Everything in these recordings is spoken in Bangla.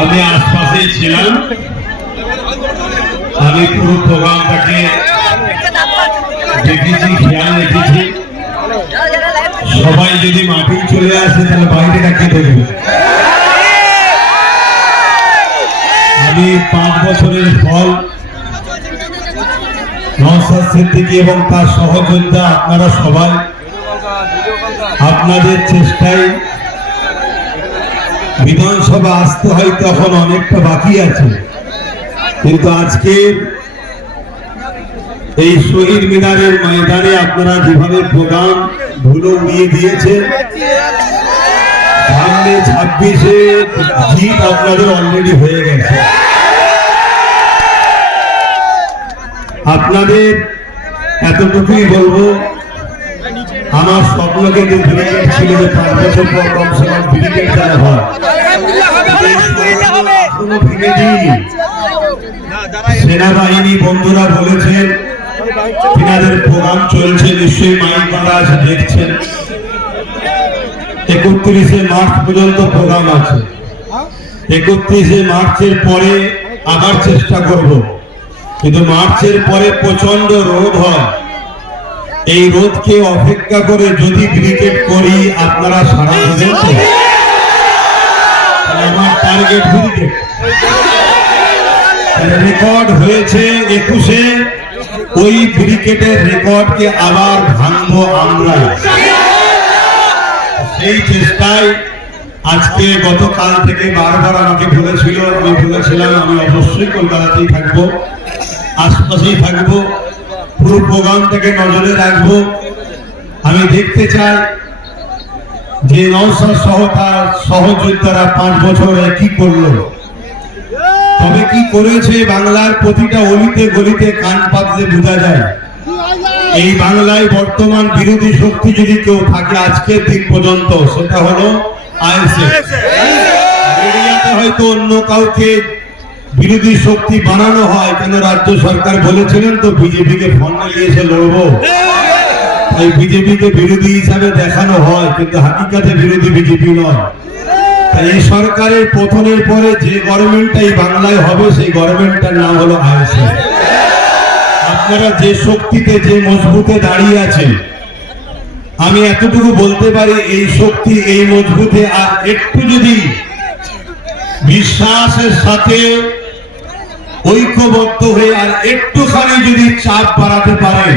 আমি আশপাশেই ছিলাম। আমি পুরো প্রোগ্রামটাকে দেখেছি, খেয়াল রেখেছি। সবাই যদি মাঠে চলে আসে, তাহলে বাইরে ডাকিয়ে দেখবে আমি পাঁচ বছরের ফল। নওসাদ সিদ্দিকী এবং তার সহযোদ্ধা আপনারা সবাই। আপনাদের চেষ্টায় বিধানসভা আসতে হয় তখন অনেকটা বাকি আছে। কিন্তু আজকে এই শহীদ মিনারের ময়দানে আপনারা যেভাবে প্রোগ্রাম ধুলো উড়িয়ে দিয়েছে, সামনে ছাব্বিশে জিত আপনাদের অলরেডি হয়ে গেছে। আপনাদের এতটুকুই বলব, আমার স্বপ্ন কিন্তু ব্রিগেড ছিল যে পাঁচ বছর পর হয়। সেনাবাহিনী বন্ধুরা বলেছেন তিনাদের প্রোগ্রাম চলছে, নিশ্চয়ই মাইক আছে, দেখছেন। একত্রিশে মার্চ পর্যন্ত প্রোগ্রাম আছে। একত্রিশে মার্চের পরে আবার চেষ্টা করব। কিন্তু মার্চের পরে প্রচণ্ড রোদ হয়। এই রোদকে অপেক্ষা করে যদি ক্রিকেট করি, আপনারা সারা তো? আমার রেকর্ড হয়েছে একুশে। ওই ক্রিকেটের রেকর্ডকে আবার ভাঙবো আমরা। সেই চেষ্টায় আজকে গতকাল থেকে বারবার আমাকে বলেছিল, আমি বলেছিলাম, আমি অবশ্যই কলকাতাতেই থাকব, আশপাশেই থাকব, পুরো প্রোগ্রাম থেকে নজরে রাখব। আমি দেখতে চাই যে নৌসাদ সহ তার সহযোদ্ধারা পাঁচ বছরে কি করল? তবে কি করেছে বাংলার প্রতিটা অলিতে গলিতে কান পাতলে বোঝা যায়। এই বাংলায় বর্তমান বিরোধী শক্তি যদি কেউ থাকে আজকের দিন পর্যন্ত, সেটা হলো আইএসএফ। হয়তো অন্য কাউকে বিরোধী শক্তি বানানো হয়, কেন রাজ্য সরকার বলেছিলেন তো, বিজেপিকে ফোন নিয়ে এসে লড়বো। তাই বিজেপিকে বিরোধী হিসাবে দেখানো হয়, কিন্তু হাকিকাতে বিরোধী বিজেপি নয়। তাই এই সরকারের পতনের পরে যে গভর্নমেন্টটা এই বাংলায় হবে, সেই গভর্নমেন্টটার নাম হলো আইএসএফ আপনারা যে শক্তিতে, যে মজবুতে দাঁড়িয়ে আছেন, আমি এতটুকু বলতে পারি, এই শক্তি, এই মজবুতে আর একটু যদি বিশ্বাসের সাথে ঐক্যবদ্ধ হয়ে আর একটুখানি যদি চাপ বাড়াতে পারেন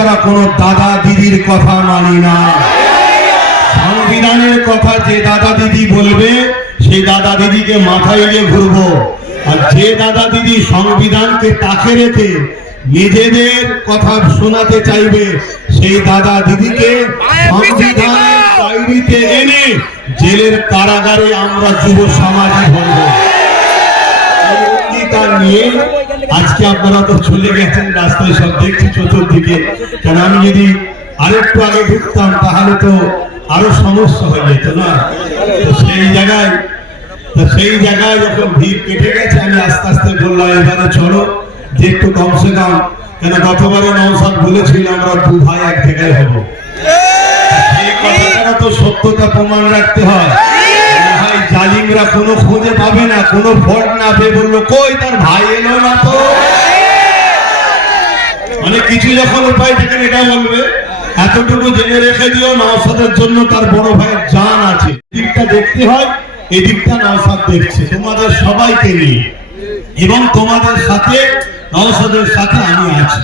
ছাড়া কোন দাদা দিদির কথা মানি না। সংবিধানের কথা যে দাদা দিদি বলবে, সেই দাদা দিদিকে মাথায় নিয়ে ঘুরবো। আর যে দাদা দিদি সংবিধানকে তাকে রেখে নিজেদের কথা শোনাতে চাইবে, সেই দাদা দিদিকে সংবিধানের ডায়েরিতে এনে জেলের কারাগারে আমরা যুব সমাজে এই অঙ্গীকার নিয়ে আজকে আপনারা তো চলে গেছেন, রাস্তায় সব দেখছি চতুর্দিকে। কেন আমি যদি আরেকটু আগে ঢুকতাম, তাহলে তো আরও সমস্যা হয়ে যেত না? সেই জায়গায় তো সেই জায়গায় যখন ভিড় কেটে গেছে, আমি আস্তে আস্তে বললাম, এবারে চলো, যে একটু কমসে কম। কেন গতবারে নৌসাদ বলেছিল, আমরা দু ভাই এক জায়গায় হব। এই কথাটা তো সত্যতা প্রমাণ রাখতে হয়। জালিমরা কোনো খুঁজে পাবে না কোনো ভোট না পেয়ে বলল কই তার ভাই এলো না তো? মানে কিছু যখন উপায় থেকে এটা বলবে। এতটুকু জেনে রেখে দিও নওসাদের জন্য তার বড় ভাইয়ের জান আছে। দিকটা দেখতে হয় এই দিকটা নওসাদ দেখছে। তোমাদের সবাইকে নিয়ে এবং তোমাদের সাথে নওসাদের সাথে আমি আছি।